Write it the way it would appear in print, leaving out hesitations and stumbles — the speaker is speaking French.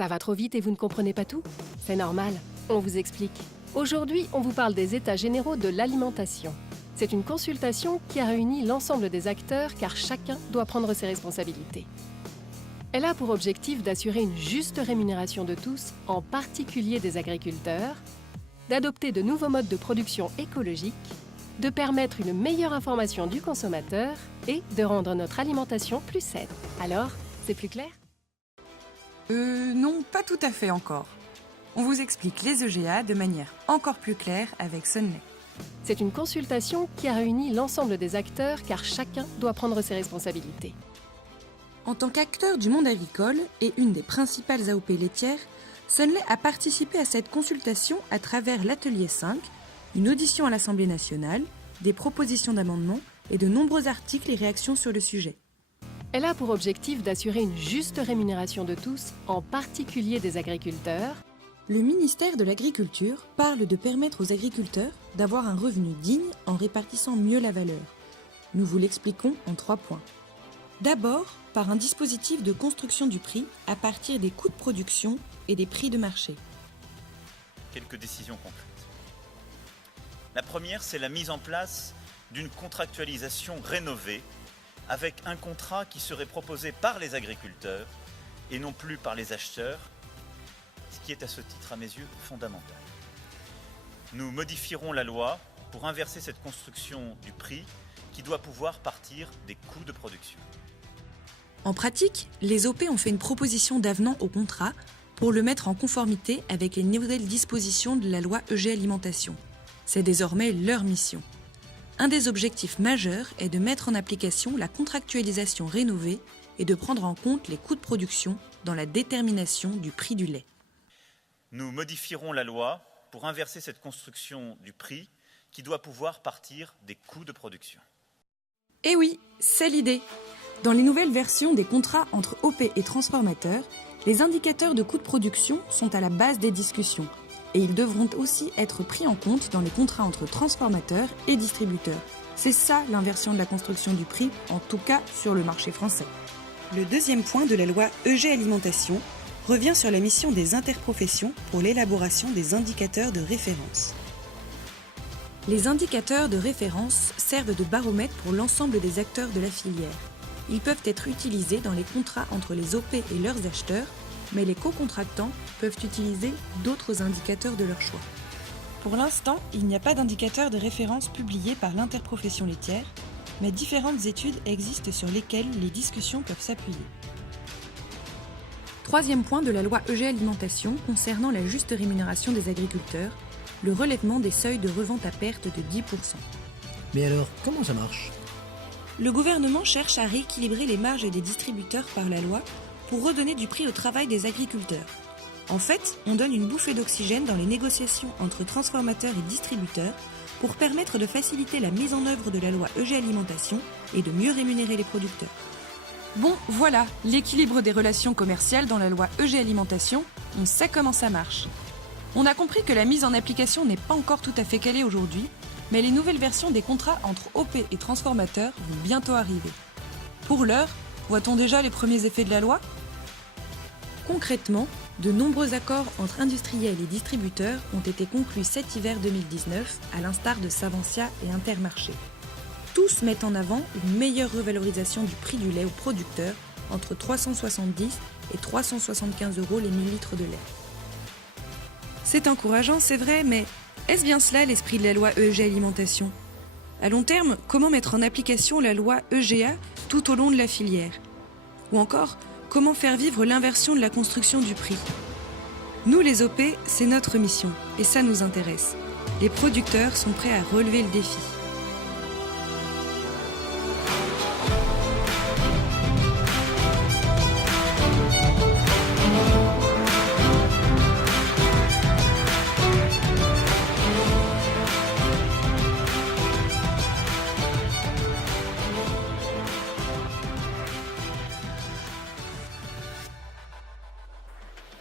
Ça va trop vite et vous ne comprenez pas tout? C'est normal, on vous explique. Aujourd'hui, on vous parle des États généraux de l'alimentation. C'est une consultation qui a réuni l'ensemble des acteurs car chacun doit prendre ses responsabilités. Elle a pour objectif d'assurer une juste rémunération de tous, en particulier des agriculteurs, d'adopter de nouveaux modes de production écologiques, de permettre une meilleure information du consommateur et de rendre notre alimentation plus saine. Alors, c'est plus clair? Non, pas tout à fait encore. On vous explique les EGA de manière encore plus claire avec Sunley. C'est une consultation qui a réuni l'ensemble des acteurs car chacun doit prendre ses responsabilités. En tant qu'acteur du monde agricole et une des principales AOP laitières, Sunley a participé à cette consultation à travers l'Atelier 5, une audition à l'Assemblée nationale, des propositions d'amendements et de nombreux articles et réactions sur le sujet. Elle a pour objectif d'assurer une juste rémunération de tous, en particulier des agriculteurs. Le ministère de l'Agriculture parle de permettre aux agriculteurs d'avoir un revenu digne en répartissant mieux la valeur. Nous vous l'expliquons en 3 points. D'abord, par un dispositif de construction du prix à partir des coûts de production et des prix de marché. Quelques décisions concrètes. La première, c'est la mise en place d'une contractualisation rénovée avec un contrat qui serait proposé par les agriculteurs et non plus par les acheteurs, ce qui est à ce titre, à mes yeux, fondamental. Nous modifierons la loi pour inverser cette construction du prix qui doit pouvoir partir des coûts de production. En pratique, les OP ont fait une proposition d'avenant au contrat pour le mettre en conformité avec les nouvelles dispositions de la loi EG Alimentation. C'est désormais leur mission. Un des objectifs majeurs est de mettre en application la contractualisation rénovée et de prendre en compte les coûts de production dans la détermination du prix du lait. Nous modifierons la loi pour inverser cette construction du prix qui doit pouvoir partir des coûts de production. Eh oui, c'est l'idée. Dans les nouvelles versions des contrats entre OP et transformateurs, les indicateurs de coûts de production sont à la base des discussions et ils devront aussi être pris en compte dans les contrats entre transformateurs et distributeurs. C'est ça l'inversion de la construction du prix, en tout cas sur le marché français. Le deuxième point de la loi EG Alimentation revient sur la mission des interprofessions pour l'élaboration des indicateurs de référence. Les indicateurs de référence servent de baromètre pour l'ensemble des acteurs de la filière. Ils peuvent être utilisés dans les contrats entre les OP et leurs acheteurs, mais les co-contractants peuvent utiliser d'autres indicateurs de leur choix. Pour l'instant, il n'y a pas d'indicateur de référence publié par l'interprofession laitière, mais différentes études existent sur lesquelles les discussions peuvent s'appuyer. Troisième point de la loi EG Alimentation concernant la juste rémunération des agriculteurs, le relèvement des seuils de revente à perte de 10%. Mais alors, comment ça marche? Le gouvernement cherche à rééquilibrer les marges des distributeurs par la loi pour redonner du prix au travail des agriculteurs. En fait, on donne une bouffée d'oxygène dans les négociations entre transformateurs et distributeurs pour permettre de faciliter la mise en œuvre de la loi EG Alimentation et de mieux rémunérer les producteurs. Bon, voilà, l'équilibre des relations commerciales dans la loi EG Alimentation, on sait comment ça marche. On a compris que la mise en application n'est pas encore tout à fait calée aujourd'hui, mais les nouvelles versions des contrats entre OP et transformateurs vont bientôt arriver. Pour l'heure, voit-on déjà les premiers effets de la loi ? Concrètement, de nombreux accords entre industriels et distributeurs ont été conclus cet hiver 2019, à l'instar de Savencia et Intermarché. Tous mettent en avant une meilleure revalorisation du prix du lait aux producteurs, entre 370 et 375 € les 1000 litres de lait. C'est encourageant, c'est vrai, mais est-ce bien cela l'esprit de la loi EG Alimentation ? À long terme, comment mettre en application la loi EGA tout au long de la filière ? Ou encore, comment faire vivre l'inversion de la construction du prix ? Nous, les OP, c'est notre mission, et ça nous intéresse. Les producteurs sont prêts à relever le défi.